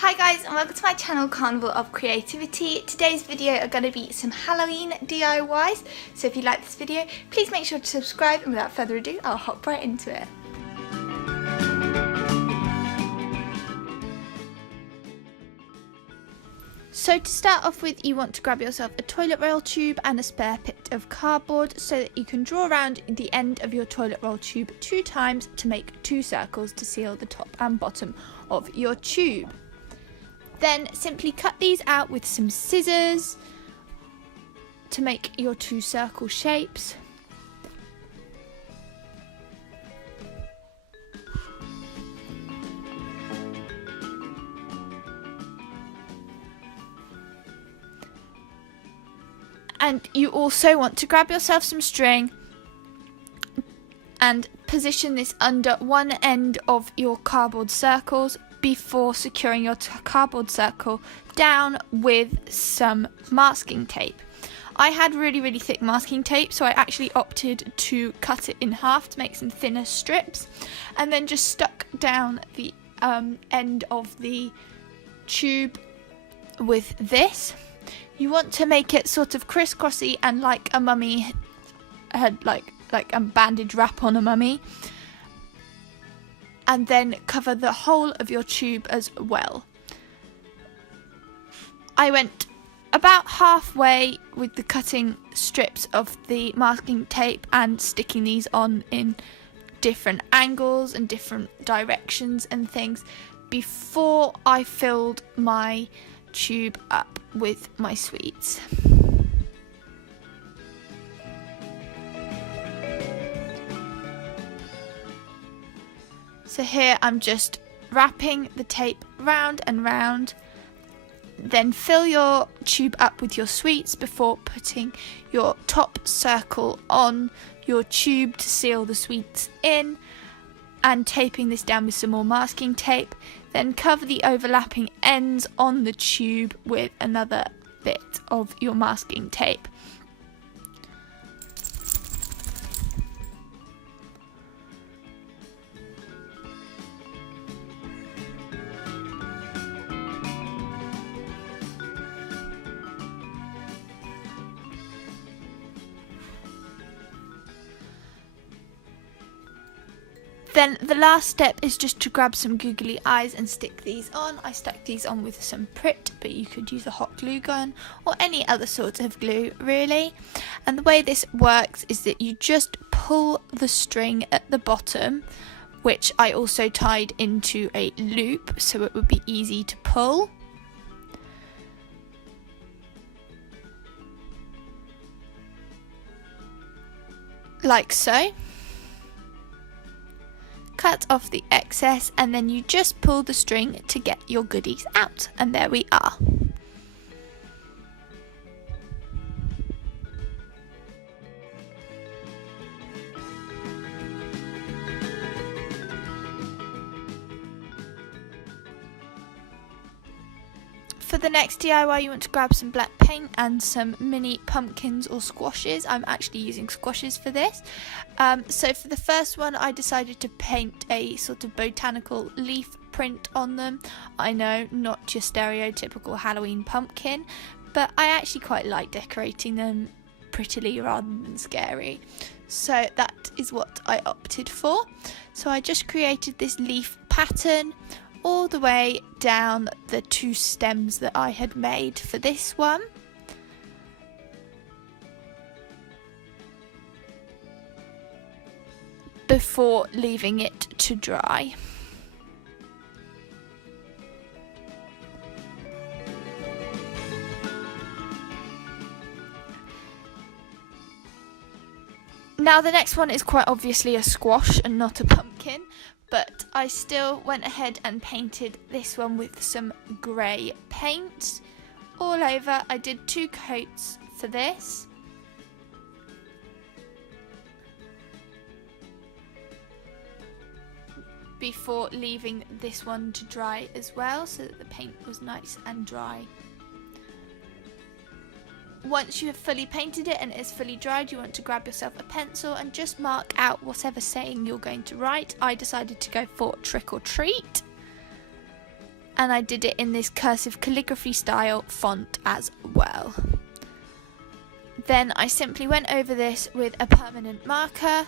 Hi guys, and welcome to my channel Carnival of Creativity. Today's video are going to be some Halloween DIYs, so if you like this video please make sure to subscribe, and without further ado I'll hop right into it. So to start off with, you want to grab yourself a toilet roll tube and a spare bit of cardboard so that you can draw around the end of your toilet roll tube 2 times to make 2 circles to seal the top and bottom of your tube. Then simply cut these out with some scissors to make your 2 circle shapes. And you also want to grab yourself some string and position this under one end of your cardboard circles before securing your cardboard circle down with some masking tape. I had really thick masking tape, so I actually opted to cut it in half to make some thinner strips, and then just stuck down the end of the tube with this. You want to make it sort of crisscrossy and like a mummy had like a bandage wrap on a mummy, and then cover the whole of your tube as well. I went about halfway with the cutting strips of the masking tape and sticking these on in different angles and different directions and things before I filled my tube up with my sweets. So here I'm just wrapping the tape round and round. Then fill your tube up with your sweets before putting your top circle on your tube to seal the sweets in, and taping this down with some more masking tape. Then cover the overlapping ends on the tube with another bit of your masking tape. Then the last step is just to grab some googly eyes and stick these on. I stuck these on with some Pritt, but you could use a hot glue gun or any other sort of glue really. And the way this works is that you just pull the string at the bottom, which I also tied into a loop so it would be easy to pull. Like so. Cut off the excess, and then you just pull the string to get your goodies out, and there we are. For the next DIY, you want to grab some black paint and some mini pumpkins or squashes. I'm actually using squashes for this. So for the first one, I decided to paint a sort of botanical leaf print on them. I know, not your stereotypical Halloween pumpkin, but I actually quite like decorating them prettily rather than scary. So that is what I opted for. So I just created this leaf pattern all the way down the 2 stems that I had made for this one. Before leaving it to dry. Now the next one is quite obviously a squash and not a pumpkin, but I still went ahead and painted this one with some grey paint all over. I did 2 coats for this. Before leaving this one to dry as well, so that the paint was nice and dry. Once you have fully painted it and it is fully dried, you want to grab yourself a pencil and just mark out whatever saying you're going to write. I decided to go for trick or treat. and I did it in this cursive calligraphy style font as well. Then I simply went over this with a permanent marker.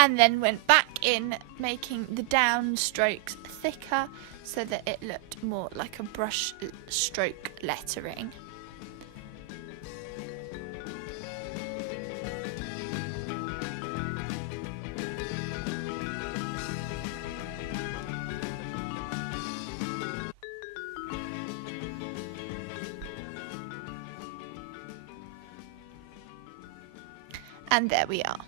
And then went back in, making the down strokes thicker so that it looked more like a brush stroke lettering. And there we are.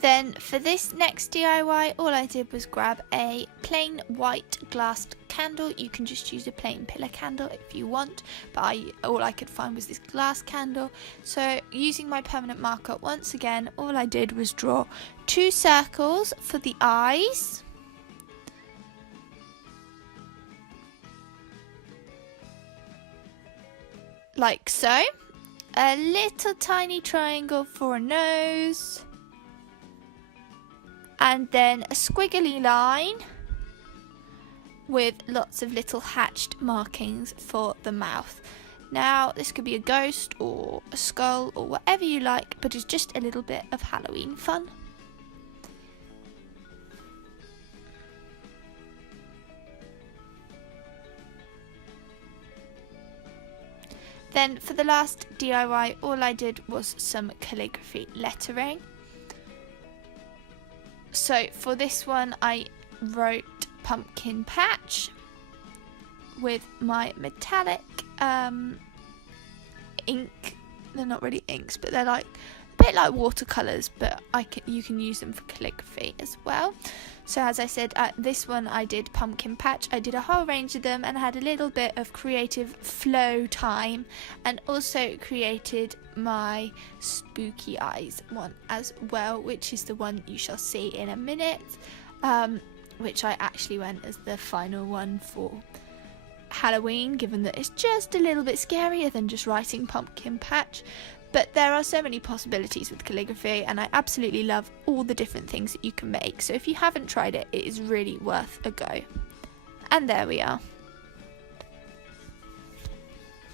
Then for this next DIY, all I did was grab a plain white glassed candle. You can just use a plain pillar candle if you want, but all I could find was this glass candle. So using my permanent marker, once again, all I did was draw 2 circles for the eyes. Like so. A little tiny triangle for a nose. And then a squiggly line with lots of little hatched markings for the mouth. Now, this could be a ghost or a skull or whatever you like, but it's just a little bit of Halloween fun. Then for the last DIY, all I did was some calligraphy lettering. So for this one, I wrote pumpkin patch with my metallic ink. They're not really inks, but they're like a bit like watercolors, but you can use them for calligraphy as well. So as I said, this one I did pumpkin patch. I did a whole range of them and had a little bit of creative flow time, and also created my spooky eyes one as well, which is the one you shall see in a minute, which I actually went as the final one for Halloween, given that it's just a little bit scarier than just writing pumpkin patch. But there are so many possibilities with calligraphy, and I absolutely love all the different things that you can make. So if you haven't tried it, it is really worth a go. And there we are.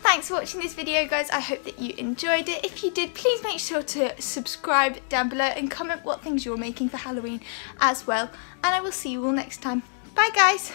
Thanks for watching this video, guys. I hope that you enjoyed it. If you did, please make sure to subscribe down below and comment what things you're making for Halloween as well. And I will see you all next time. Bye, guys.